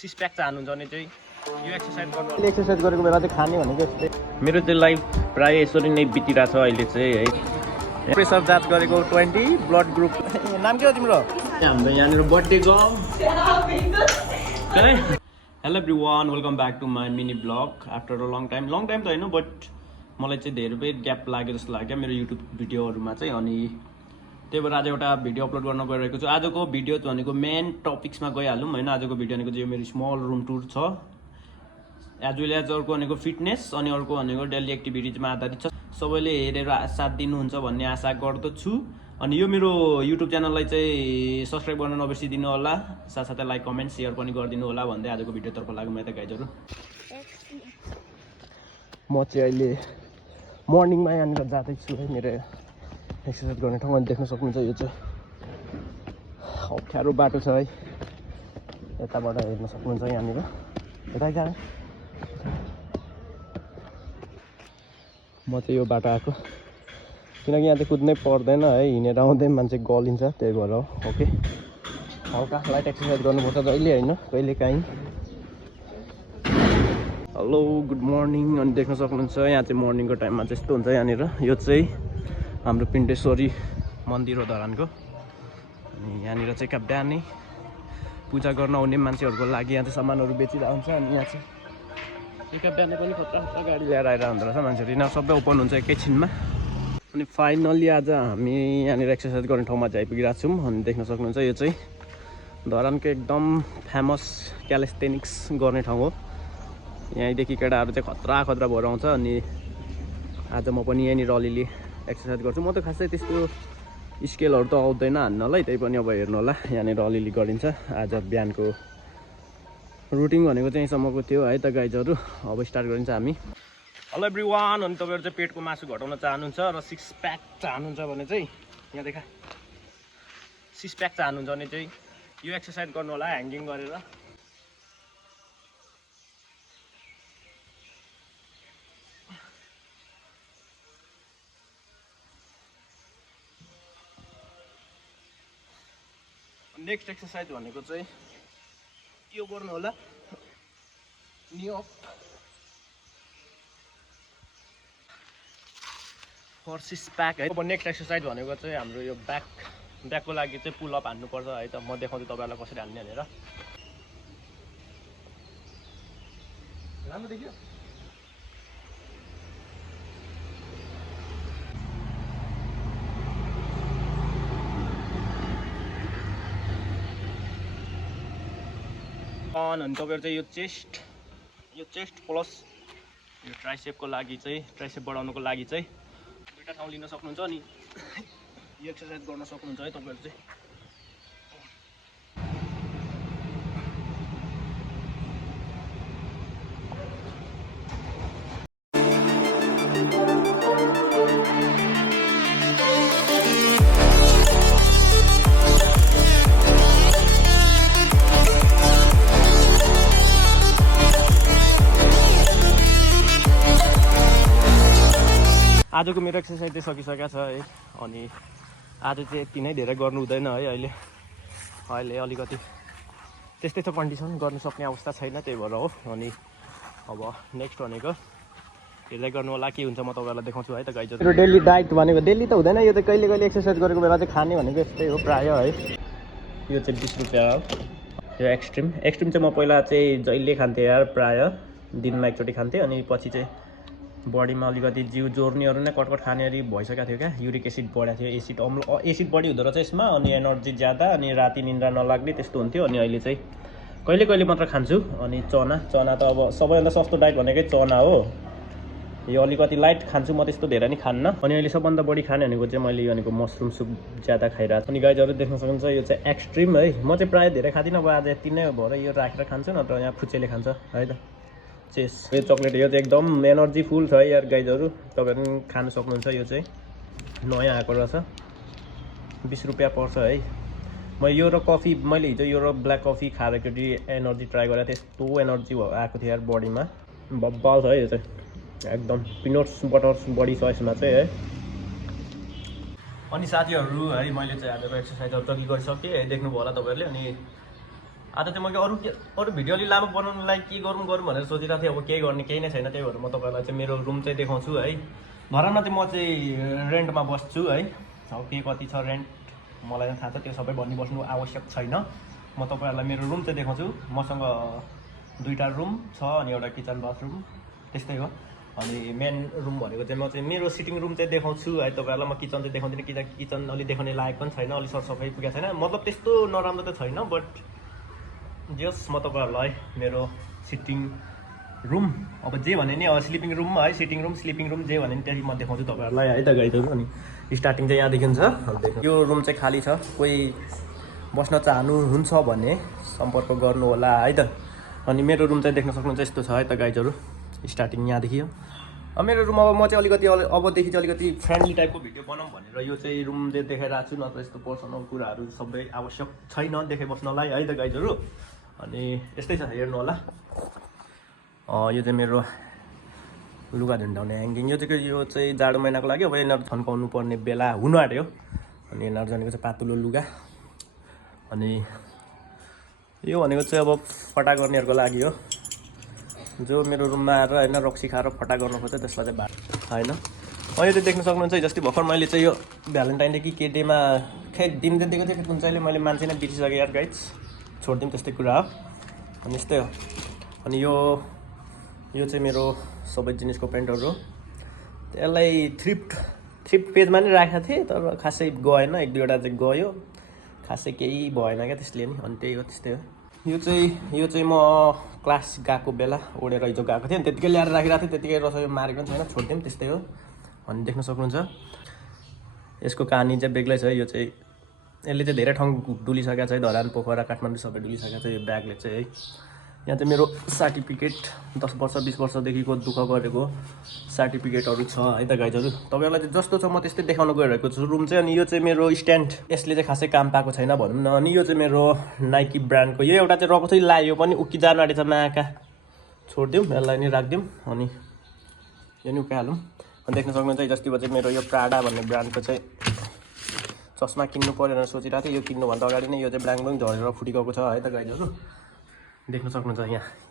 Six pack चाहनुहुन्छ भने चाहिँ यो एक्सर्साइज गर्नु। एक्सर्साइज गरेको बेला चाहिँ खाने भनेको यस्तै। मेरो चाहिँ लाइफ प्रायः यसरी नै बितिरहेछ अहिले चाहिँ है। प्रेसर जाँच गरेको 20 ब्लड ग्रुप। नाम के हो तिम्रो? हाम्रो यहाँनिर बर्थडे गयो। Hello everyone, welcome back to my mini vlog after a long time त होइन, बट मलाई चाहिँ धेरै ग्याप लाग्यो जस्तो लाग्यो मेरो युट्युब भिडियोहरूमा चाहिँ। अनि त्यही भएर आज एउटा भिडियो अपलोड गर्न गइरहेको छु। आजको भिडियो भनेको मेन टपिक्समा गइहालौँ होइन। आजको भिडियो भनेको चाहिँ मेरो स्मल रुम टुर छ, एज वेल एज अर्को भनेको फिटनेस, अनि अर्को भनेको डेली एक्टिभिटिजमा आधारित छ। सबैले हेरेर साथ दिनुहुन्छ भन्ने आशा गर्दछु। अनि यो मेरो युट्युब च्यानललाई चाहिँ सब्सक्राइब गर्न नबिर्सिदिनु होला, साथसाथै लाइक कमेन्ट सेयर पनि गरिदिनु होला भन्दै आजको भिडियोतर्फ लाग्यो म त गाइजहरू। म चाहिँ अहिले मर्निङमा यहाँनिर जाँदैछु है, मेरो एक्सर्साइज गर्ने ठाउँ। अनि देख्न सक्नुहुन्छ यो चाहिँ अप्ठ्यारो बाटो छ है, यताबाट हेर्न सक्नुहुन्छ यहाँनिर। यता जाने म चाहिँ यो बाटो आएको, किनकि यहाँ चाहिँ कुद्नै पर्दैन है, हिँडेर आउँदै मान्छे गलिन्छ, त्यही भएर हो। ओके, हल्का लाइट एक्सर्साइज गर्नुपर्छ जहिले होइन, कहिले काहीँ। Hello good morning. अनि देख्न सक्नुहुन्छ यहाँ चाहिँ मर्निङको टाइममा चाहिँ यस्तो हुन्छ यहाँनिर। यो चाहिँ हाम्रो पिण्डेश्वरी मन्दिर हो धरानको। अनि यहाँनिर चाहिँ क्या बिहानै पूजा गर्न आउने मान्छेहरूको लागि यहाँ चाहिँ सामानहरू बेचिरहेको हुन्छ। अनि यहाँ चाहिँ एका बिहानै पनि खतरा गाडी ल्याएर आइरहँदो रहेछ मान्छेहरू, यिनीहरू सबै ओपन हुन्छ एकैछिनमा। अनि फाइनल्ली आज हामी यहाँनिर एक्सर्साइज गर्ने ठाउँमा चाहिँ आइपुगिरहेको छौँ। अनि देख्न सक्नुहुन्छ यो चाहिँ धरानको एकदम फेमस क्यालेस्थेनिक्स गर्ने ठाउँ हो। यहीँदेखि केटाहरू चाहिँ खतरा भएर आउँछ। अनि आज म पनि यहीँनिर अलिअलि एक्सर्साइज गर्छु। म त खासै त्यस्तो स्केलहरू त आउँदैन हान्नलाई, त्यही पनि अब हेर्नु होला, यहाँनिर अलिअलि गरिन्छ। आज बिहानको रुटिन भनेको चाहिँ यहीँसम्मको थियो है त गाइजहरू। अब स्टार्ट गरिन्छ हामी। Hello everyone. अनि तपाईँहरू चाहिँ पेटको मासु घटाउन चाहनुहुन्छ र सिक्स प्याक चाहनुहुन्छ भने चाहिँ यहाँ देखा, सिक्स प्याक चाहनुहुन्छ भने चाहिँ यो एक्सर्साइज गर्नु होला ह्याङ्गिङ गरेर। नेक्स्ट एक्सर्साइज भनेको चाहिँ यो गर्नु होला, नी अप फर सिक्स प्याक है। अब नेक्स्ट एक्सर्साइज भनेको चाहिँ हाम्रो यो ब्याकको लागि चाहिँ पुल अप हान्नुपर्छ है त। म देखाउँछु तपाईँहरूलाई कसरी हान्ने भनेर। राम्रो देखियो। अनि तपाईँहरू चाहिँ यो चेस्ट प्लस यो ट्राइसेपको लागि चाहिँ, ट्राइसेप बढाउनुको लागि चाहिँ दुईवटा ठाउँ लिन सक्नुहुन्छ। अनि यो एक्सर्साइज गर्न सक्नुहुन्छ है तपाईँहरू चाहिँ। आजको मेरो एक्सर्साइज चाहिँ सकिसकेको छ है। अनि आज चाहिँ यति नै धेरै गर्नु हुँदैन है। अहिले अलिकति त्यस्तै छ कन्डिसन, गर्नु सक्ने अवस्था छैन, त्यही भएर हो। अनि अब नेक्स्ट भनेको हेर्दै गर्नु होला के हुन्छ, म तपाईँहरूलाई देखाउँछु है त गाइज। मेरो डेली डाइट भनेको डेली त हुँदैन, यो चाहिँ कहिले एक्सर्साइज गरेको बेला चाहिँ खाने भनेको यस्तै हो प्रायः है। यो चाहिँ 20 रुपियाँ हो, यो एक्सट्रिम चाहिँ म पहिला चाहिँ जहिले खान्थेँ यार, प्रायः दिनमा एकचोटि खान्थेँ। अनि पछि चाहिँ बडीमा अलिकति जिउ जोर्नीहरू नै कटकट खानेहरू भइसकेको थियो क्या, युरिक एसिड बढेको थियो, एसिड बढी हुँदो रहेछ यसमा। अनि एनर्जी ज्यादा, अनि राति निन्द्रा नलाग्ने त्यस्तो हुन्थ्यो। अनि अहिले चाहिँ कहिले मात्र खान्छु। अनि चना त अब सबैभन्दा सस्तो डाइट भनेकै चना हो। यो अलिकति लाइट खान्छु म, त्यस्तो धेरै नै खान्न। अनि अहिले सबभन्दा बढी खाने भनेको चाहिँ मैले यो भनेको मसरुम सुप ज्यादा खाइरहेको छु। अनि गाइजहरू देख्न सक्नुहुन्छ यो चाहिँ एक्सट्रिम है। म चाहिँ प्रायः धेरै खाँदिनँ, अब आज यति नै भएर यो राखेर खान्छु, नत्र यहाँ फुच्चेले खान्छ है त। चेस यो चक्लेट, यो चाहिँ एकदम एनर्जी फुल छ यार गाइजहरू, तपाईँहरू पनि खानु सक्नुहुन्छ। यो चाहिँ नयाँ आएको रहेछ, 20 रुपियाँ पर्छ है। म यो र कफी, मैले हिजो यो र ब्ल्याक कफी खाएर एकचोटि एनर्जी ट्राई गरेर त्यस्तो एनर्जी आएको थियो यार बडीमा, बब्बाल छ है यो चाहिँ एकदम। पिनट्स बटर्स बडी छ यसमा चाहिँ है। अनि साथीहरु है मैले चाहिँ आजको एक्सरसाइजहरु त गरिसकेँ, देख्नुभयो होला तपाईहरुले। अनि आज चाहिँ मैले अरू भिडियो अलि लामो बनाउनुलाई के गरौँ भनेर सोचिरहेको थिएँ। अब केही गर्ने केही नै छैन, त्यही भएर म तपाईँहरूलाई चाहिँ मेरो रुम चाहिँ देखाउँछु है। धरानमा चाहिँ म चाहिँ रेन्टमा बस्छु है। अब के कति छ रेन्ट मलाई थाहा छ, त्यो सबै भनिबस्नु आवश्यक छैन। म तपाईँहरूलाई मेरो रुम चाहिँ देखाउँछु। मसँग 2टा रुम छ अनि एउटा किचन बाथरुम त्यस्तै हो। अनि मेन रुम भनेको चाहिँ म चाहिँ मेरो सिटिङ रुम चाहिँ देखाउँछु है तपाईँहरूलाई। म किचन चाहिँ देखाउँदिनँ, किनकि किचन अलि देखाउने लायक पनि छैन, अलि सरसफाइ पुगेको छैन। मतलब त्यस्तो नराम्रो त छैन, बट जस म तपाईँहरूलाई मेरो सिटिङ रुम अब जे भने नि, अब स्लिपिङ रुम है, सिटिङ रुम स्लिपिङ रुम जे भने नि त्यही म देखाउँछु तपाईँहरूलाई है त गाइजहरू। अनि स्टार्टिङ चाहिँ यहाँदेखि छ। यो रुम चाहिँ खाली छ, कोही बस्न चाहनुहुन्छ भने सम्पर्क गर्नु होला है त। अनि मेरो रुम चाहिँ देख्न सक्नुहुन्छ यस्तो छ है त गाइजहरू। स्टार्टिङ यहाँदेखि हो। अब मेरो रुम अब म चाहिँ अलिकति अबदेखि चाहिँ अलिकति फ्रेन्डली टाइपको भिडियो बनाऊँ भनेर यो चाहिँ रुम चाहिँ देखाइरहेको छु। नत्र यस्तो पर्सनल कुराहरू सबै आवश्यक छैन देखाइबस्नलाई है त गाइजहरू। अनि यस्तै छ, हेर्नु होला। यो चाहिँ मेरो लुगा झुन्डाउने ह्याङ्गिङ। यो चाहिँ जाडो महिनाको लागि अब यिनीहरू थन्काउनु पर्ने बेला हुनु आँट्यो। अनि यिनीहरू भनेको चाहिँ पातुलो लुगा। अनि यो भनेको चाहिँ अब फटा गर्नेहरूको लागि हो, जो मेरो रुममा आएर होइन रक्सी खाएर फटा गर्नु खोज्छ त्यसलाई चाहिँ होइन। अहिले चाहिँ देख्न सक्नुहुन्छ जस्तै भर्खर मैले चाहिँ यो भ्यालेन्टाइन डे कि के डेमा खै दिन दिएको थिएँ कुन चाहिँले मैले मान्छे नै बिर्सिसकेँ यार गाइज, छोडिदिउँ त्यस्तै कुरा हो। अनि यस्तै हो। अनि यो चाहिँ मेरो सबै जिनिसको पेन्टहरू हो। त्यसलाई थ्रिफ्ट पेजमा नै राखेको थिएँ, तर खासै गएन, 1-2वटा चाहिँ गयो, खासै केही भएन क्या त्यसले नि। अनि त्यही हो, त्यस्तै हो। यो चाहिँ म क्लास गएको बेला ओढेर हिजो गएको थिएँ, अनि त्यतिकै ल्याएर राखिरहेको थिएँ, त्यतिकै रसोई मारेको पनि छैन, छोडिदिउँ त्यस्तै हो। अनि देख्न सक्नुहुन्छ यसको कहानी चाहिँ बेग्लै छ। यो चाहिँ यसले चाहिँ धेरै ठाउँ डुलिसकेको छ है, धरान पोखरा काठमाडौँ सबै डुलिसकेको छ यो ब्यागले चाहिँ है। यहाँ चाहिँ मेरो सर्टिफिकेट 10 वर्ष 20 वर्षदेखिको दुःख गरेको सर्टिफिकेटहरू छ है त गाइजहरू। तपाईँहरूलाई चाहिँ जस्तो छ म त्यस्तै देखाउन गइरहेको छु रुम चाहिँ। अनि यो चाहिँ मेरो स्ट्यान्ड, यसले चाहिँ खासै काम पाएको छैन भनौँ न। अनि यो चाहिँ मेरो नाइकी ब्रान्डको, यो एउटा चाहिँ रहेको थियो लायो पनि उक्की जानु आँटेछ माका, छोडिदिउँ यसलाई नि राखिदिउँ। अनि यो नि उकाइहालौँ। अनि देख्न सक्नुहुन्छ जस्तै चाहिँ मेरो यो प्राडा भन्ने ब्रान्डको चाहिँ चस्मा किन्नु पऱ्यो भनेर सोचिरहेको थिएँ। यो किन्नुभन्दा अगाडि नै यो चाहिँ ब्ल्याङ ब्ल्याङ झरेर फुटिगएको छ है त गाइजहरू। देख्न सक्नुहुन्छ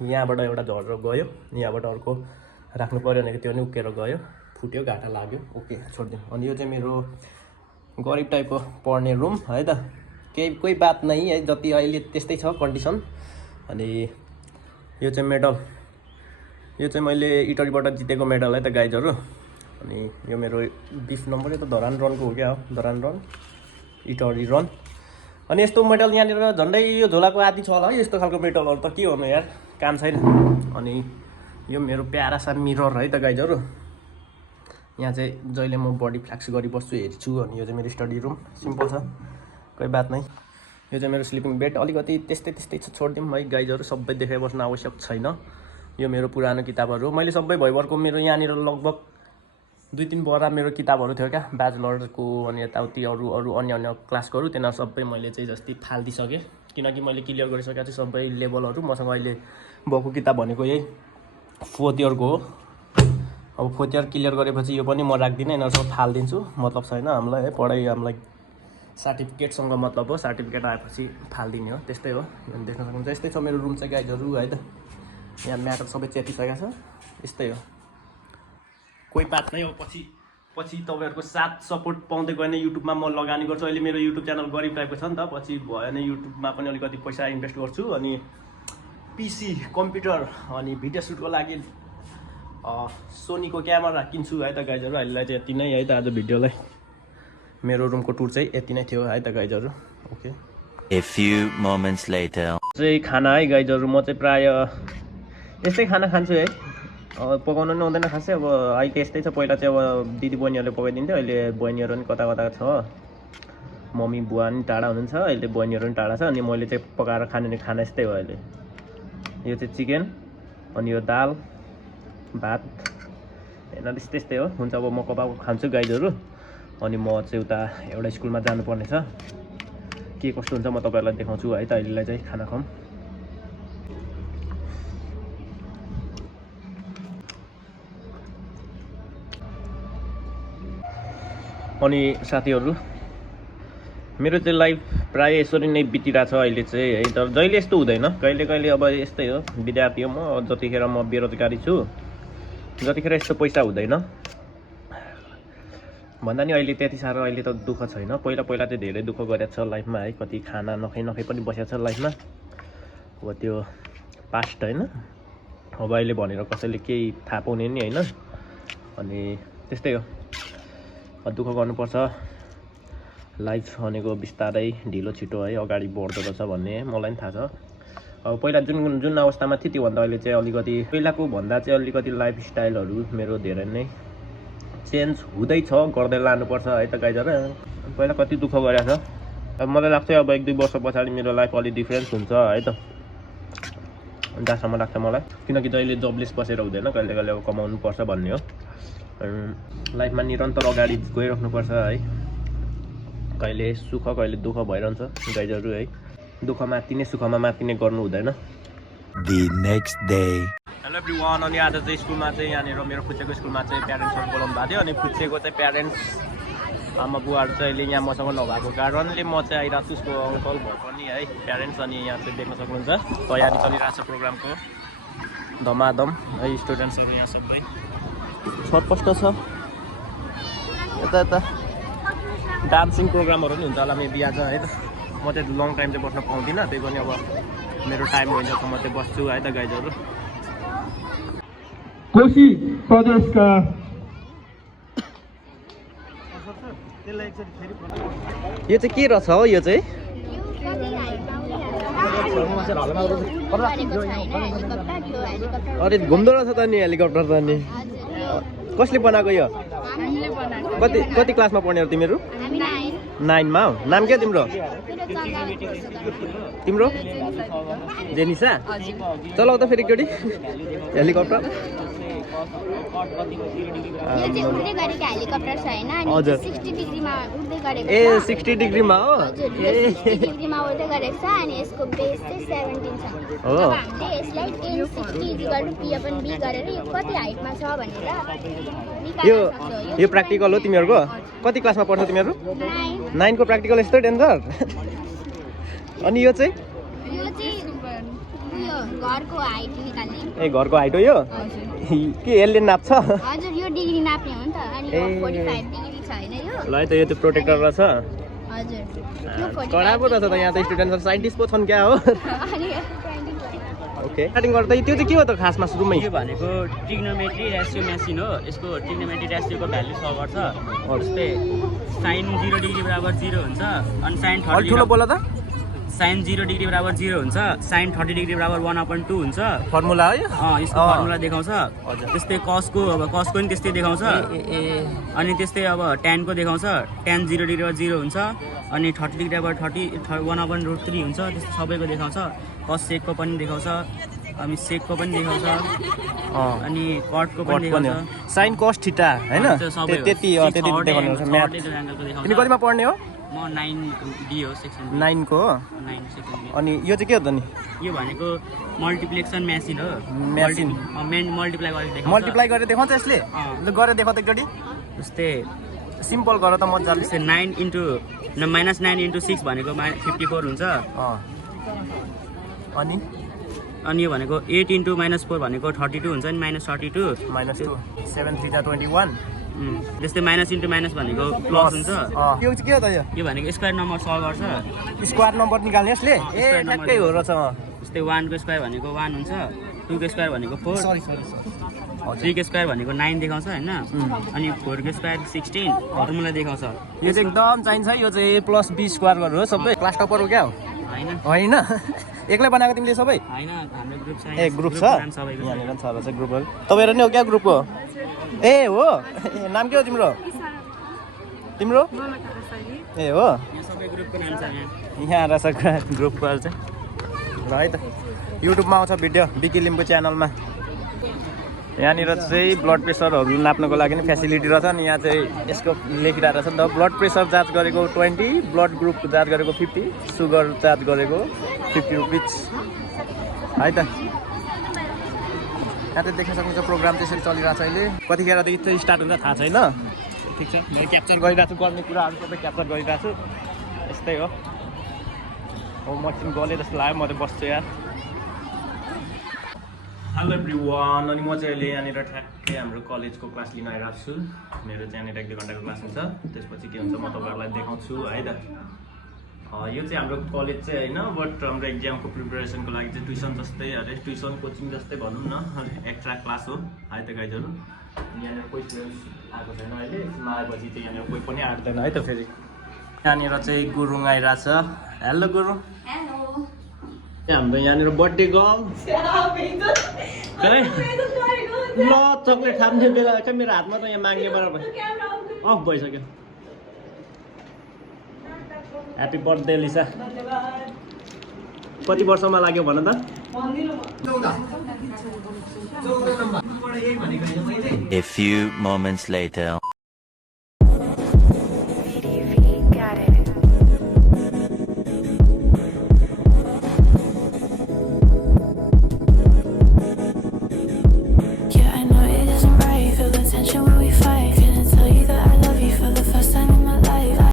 यहाँबाट एउटा झरेर गयो, यहाँबाट अर्को राख्नु पऱ्यो भनेको त्यो नि उक्केर गयो, फुट्यो, घाटा लाग्यो, ओके छोडिदिउँ। अनि यो चाहिँ मेरो गरिब टाइपको पढ्ने रुम है त, कोही बात नै है, जति अहिले त्यस्तै छ कन्डिसन। अनि यो चाहिँ मेडल, यो चाहिँ मैले इटरीबाट जितेको मेडल है त गाइजहरू। अनि यो मेरो 20 नम्बर, यो त धरान रनको हो क्या हो, धरान रन इटरी रन। अनि यस्तो मेडल यहाँनिर झन्डै यो झोलाको आदि छ होला है, यस्तो खालको मेडलहरू त के गर्नु यार, काम छैन। अनि यो मेरो प्यारा सा मिरर है त गाइजहरू। यहाँ चाहिँ जहिले म बडी फ्ल्याक्स गरिबस्छु, हेर्छु। अनि यो चाहिँ मेरो स्टडी रुम, सिम्पल छ, कोही बात नै। यो चाहिँ मेरो स्लिपिङ बेड, अलिकति त्यस्तै छ, छोडिदिउँ है गाइजहरू, सबै देखाइबस्नु आवश्यक छैन। यो मेरो पुरानो किताबहरू हो, मैले सबै भइभरको मेरो यहाँनिर लगभग 2-3 बोरा मेरो किताबहरू थियो क्या, ब्याचलरको अनि यताउति अरू अन्य क्लासकोहरू, तिनीहरू सबै मैले चाहिँ जस्तै फालिदिइसकेँ, किनकि मैले क्लियर गरिसकेको थिएँ सबै लेभलहरू। मसँग अहिले भएको किताब भनेको यही 4th इयरको हो। अब 4th इयर क्लियर गरेपछि यो पनि म राख्दिनँ, यिनीहरू सब फालिदिन्छु, मतलब छैन हामीलाई है, पढाइ हामीलाई सर्टिफिकेटसँग मतलब हो, सर्टिफिकेट आएपछि फालिदिने हो, त्यस्तै हो। अनि देख्न सक्नुहुन्छ यस्तै छ मेरो रुम चाहिँ गाइजहरू है त। यहाँ म्याटर सबै चेपिसकेको छ, यस्तै हो, कोही बात नै हो। पछि तपाईँहरूको साथ सपोर्ट पाउँदै गएन युट्युबमा म लगानी गर्छु। अहिले मेरो युट्युब च्यानल गरिब टाइपको छ नि त, पछि भयो भने युट्युबमा पनि अलिकति पैसा इन्भेस्ट गर्छु। अनि पिसी कम्प्युटर अनि भिडियो सुटको लागि सोनीको क्यामेरा किन्छु है त गाइजहरू। अहिलेलाई चाहिँ यति नै है त, आज भिडियोलाई मेरो रुमको टुर चाहिँ यति नै थियो है त गाइजहरू। Okay, A few moments later. चाहिँ खाना है गाइजहरू, म चाहिँ प्रायः यस्तै खाना खान्छु है, पकाउनु नि हुँदैन खासै। अब अहिले त्यस्तै छ, पहिला चाहिँ अब दिदी बहिनीहरूले पकाइदिन्थ्यो, अहिले बहिनीहरू पनि कता छ, मम्मी बुवा पनि टाढा हुनुहुन्छ, अहिले बहिनीहरू पनि टाढा छ। अनि मैले चाहिँ पकाएर खाने खाना यस्तै हो अहिले। यो चाहिँ चिकन, अनि यो दाल भात, होइन त्यस्तै हो, हुन्छ। अब म कबाब खान्छु गाइजहरू। अनि म चाहिँ उता एउटा स्कुलमा जानुपर्ने छ, के कस्तो हुन्छ म तपाईँहरूलाई देखाउँछु है त। अहिलेलाई चाहिँ खाना खाऊँ। अनि साथीहरू, मेरो चाहिँ लाइफ प्रायः यसरी नै बितिरहेछ अहिले चाहिँ है। तर जहिले यस्तो हुँदैन, कहिले कहिले अब यस्तै हो, विद्यार्थी हो म। जतिखेर म बेरोजगारी छु जतिखेर यस्तो पैसा हुँदैन भन्दा नि अहिले त्यति साह्रो अहिले त दुःख छैन। पहिला पहिला चाहिँ धेरै दुःख गरेको छ लाइफमा है। कति खाना नखाइ नखाइ पनि बसेको छ लाइफमा। अब त्यो पास्ट होइन, अब अहिले भनेर कसैले केही थाहा पाउने नि होइन। अनि त्यस्तै हो, दुःख गर्नुपर्छ। लाइफ भनेको बिस्तारै ढिलो छिटो है अगाडि बढ्दो रहेछ भन्ने मलाई पनि थाहा छ। अब पहिला जुन जुन अवस्थामा थियो त्योभन्दा अहिले चाहिँ अलिकति पहिलाको भन्दा चाहिँ अलिकति लाइफस्टाइलहरू मेरो धेरै नै चेन्ज हुँदैछ, गर्दै लानुपर्छ है त गाइजहरू। पहिला कति दुःख गरेको छ। अब मलाई लाग्छ अब 1-2 वर्ष पछाडि मेरो लाइफ अलिक डिफ्रेन्स हुन्छ है त, जहाँसम्म लाग्छ मलाई। किनकि जहिले जबलेस बसेर हुँदैन, कहिले कहिले अब कमाउनु पर्छ भन्ने हो। लाइफमा निरन्तर अगाडि गइराख्नुपर्छ है। कहिले सुख कहिले दुःख भइरहन्छ गाइजहरू है। दुःख मात्तिने सुखमा मात्तिने गर्नु हुँदैन। The next day. Hello everyone. अनि आज चाहिँ स्कुलमा चाहिँ यहाँनिर मेरो फुच्चेको स्कुलमा चाहिँ प्यारेन्ट्सहरू बोलाउनु भएको थियो। अनि फुच्चेको चाहिँ प्यारेन्ट्स आमा बुवाहरू चाहिँ अहिले यहाँ मसँग नभएको कारणले म चाहिँ आइरहेको छु उसको अङ्कल भयो पनि है प्यारेन्ट्स। अनि यहाँ चाहिँ देख्न सक्नुहुन्छ तयारी चलिरहेको छ प्रोग्रामको धमाधम है। स्टुडेन्ट्सहरू यहाँ सबै छटपष्ट छ। यता यता डान्सिङ प्रोग्रामहरू पनि हुन्छ होला मेबी आज है त। म चाहिँ लङ टाइम चाहिँ बस्न पाउँदिनँ, त्यही पनि अब मेरो टाइम भइन्छ म चाहिँ बस्छु है त गाइजहरू। कोशी प्रदेशका यो चाहिँ के रहेछ हो? यो चाहिँ अरे घुम्दो रहेछ त नि हेलिकप्टर त नि। कसले बनाएको यो? कति क्लासमा पढ्ने हो तिमीहरू? 9मा हो। नाम के तिम्रो? तिम्रो जेनिसा? चलाउ त फेरि एकचोटि हेलिकप्टर। हजुर। ए 60 डिग्रीमा हो? यो प्र्याक्टिकल हो तिमीहरूको? कति क्लासमा पढ्छौ तिमीहरू? 9को प्र्याक्टिकल यस्तो डेन्जर। अनि यो चाहिँ ए घरको हाइट हो यो? के यसले नाप्छ? हजुर यो डिग्री नाप्ने हो नि त। अनि यो 45 डिग्री छ हैन यो? ल है त यो त्यो प्रोटेक्टर रहेछ। हजुर यो 45 कडा पो रहेछ त। यहाँ त स्टुडेन्टहरु साइन्टिस्ट पो छन् क्या हो? अनि यो 20 ओके स्टार्टिङ गर्दा त्यो चाहिँ के हो त खासमा सुरुमै? यो भनेको ट्रिग्नोमेट्री रेसियो मेसिन हो। यसको ट्रिग्नोमेट्री रेसियोको भ्यालु सल्भ गर्छ। जस्तै साइन 0 डिग्री बराबर 0 हुन्छ अनि साइन 30 ठुलो बोला त। साइन 0 डिग्री बराबर 0 हुन्छ, साइन 30 डिग्री बराबर 1/2 हुन्छ। फर्मुला हो यो? यसको फर्मुला देखाउँछ। त्यस्तै कसको पनि त्यस्तै देखाउँछ। अनि त्यस्तै अब tan को देखाउँछ। tan 0 डिग्री बराबर 0 हुन्छ अनि 30 डिग्री बराबर 1/√3 हुन्छ। त्यस्तो सबैको देखाउँछ। कस सेकको पनि देखाउँछ, अनि सेकको पनि देखाउँछ, अनि कटको पनि देखाउँछ। साइन कस थीटा हैन? त्यति देखाउनु पर्छ म्याथ। तिमी कतिमा पढ्ने हो? म 9D हो सेक्सन 9 को हो? 9 सेक्सन। अनि यो चाहिँ के हो त नि? यो भनेको मल्टिप्लेक्सन मेसिन हो। मेसिन मल्टिप्लाई गरेर देखाउँछ। मल्टिप्लाई गरेर देखाउँछ यसले? गरेर देखाउ त एकचोटि। जस्तै सिम्पल गर त मजाले। जस्तै -9 × 6 भनेको 54 हुन्छ। अनि यो भनेको 8 × -4 भनेको 32 हुन्छ नि -32 -2 7 3 जा 21। जस्तै माइनस इन्टु माइनस भनेको प्लस हुन्छ। यो चाहिँ के हो त यो? यो भनेको स्क्वायर नम्बर सल्भ गर्छ। स्क्वायर नम्बर निकाल्ने यसले? ए ठ्याक्कै हो रहेछ। जस्तै 1 को स्क्वायर भनेको 1 हुन्छ, 2 को स्क्वायर भनेको 4, सरी 3 को स्क्वायर भनेको 9 देखाउँछ हैन। अनि 4 को स्क्वायर 16 फर्मुला देखाउँछ। यो चाहिँ एकदम चाहिन्छ। यो चाहिँ a+b स्क्वायर गर्नु हो सबै। क्लास टपर हो क्या हो? हैन हैन एक्लै बनाएको तिमीले सबै? हैन हाम्रो ग्रुप छ। ए ग्रुप छ? यहाँनिर छ रहेछ ग्रुपहरु। तपाईहरु नि हो क्या ग्रुपको? ए हो। नाम के हो तिम्रो? तिम्रो? ए हो। यो सबै ग्रुपको नाम छ यहाँ। यहाँ रहेछ ग्रुपको चाहिँ। ल है त युट्युबमा आउँछ भिडियो बिकी लिम्बू च्यानलमा। यहाँनिर चाहिँ ब्लड प्रेसरहरू नाप्नको लागि नि फेसिलिटी रहेछ। अनि यहाँ चाहिँ यसको लेखिरहेको रहेछ नि त ब्लड प्रेसर जाँच गरेको 20, ब्लड ग्रुप जाँच गरेको 50, सुगर जाँच गरेको 50 रुपिज है त। यहाँ चाहिँ देख्न सक्नुहुन्छ प्रोग्राम त्यसरी चलिरहेको छ अहिले। कतिखेरदेखि चाहिँ स्टार्ट हुन्छ थाहा छैन। ठिक छ मैले क्याप्चर गरिरहेको छु, गर्ने कुराहरू सबै क्याप्चर गरिरहेको छु। यस्तै हो। हो म एकछिन गलेँ जस्तो लाग्यो म त बस्छु यार हेलो एभ्रिवान अनि म चाहिँ अहिले यहाँनिर ठ्याक्कै हाम्रो कलेजको क्लास लिन आइरहेको छु मेरो चाहिँ यहाँनिर 1-2 घन्टाको क्लास हुन्छ त्यसपछि के हुन्छ म तपाईँहरूलाई देखाउँछु है त यो चाहिँ हाम्रो कलेज चाहिँ होइन बट हाम्रो एक्जामको प्रिपेरेसनको लागि चाहिँ ट्युसन जस्तै अरे ट्युसन कोचिङ जस्तै भनौँ न एक्स्ट्रा क्लास हो है त गाइजहरू यहाँनिर कोही स्टुडेन्ट्स आएको छैन अहिले एकछिन आएपछि चाहिँ यहाँनिर कोही पनि आँट्दैन है त फेरि यहाँनिर चाहिँ गुरुङ आइरहेछ हेलो गुरुङ हाम्रो यहाँनिर बर्थडे गर्ल ल चक्लेट खाने बेला क्या मेरो हातमा त यहाँ माग्ने बराबर अफ भइसक्यो ह्याप्पी बर्थडे लिसा कति वर्षमा लाग्यो भन त A few moments later.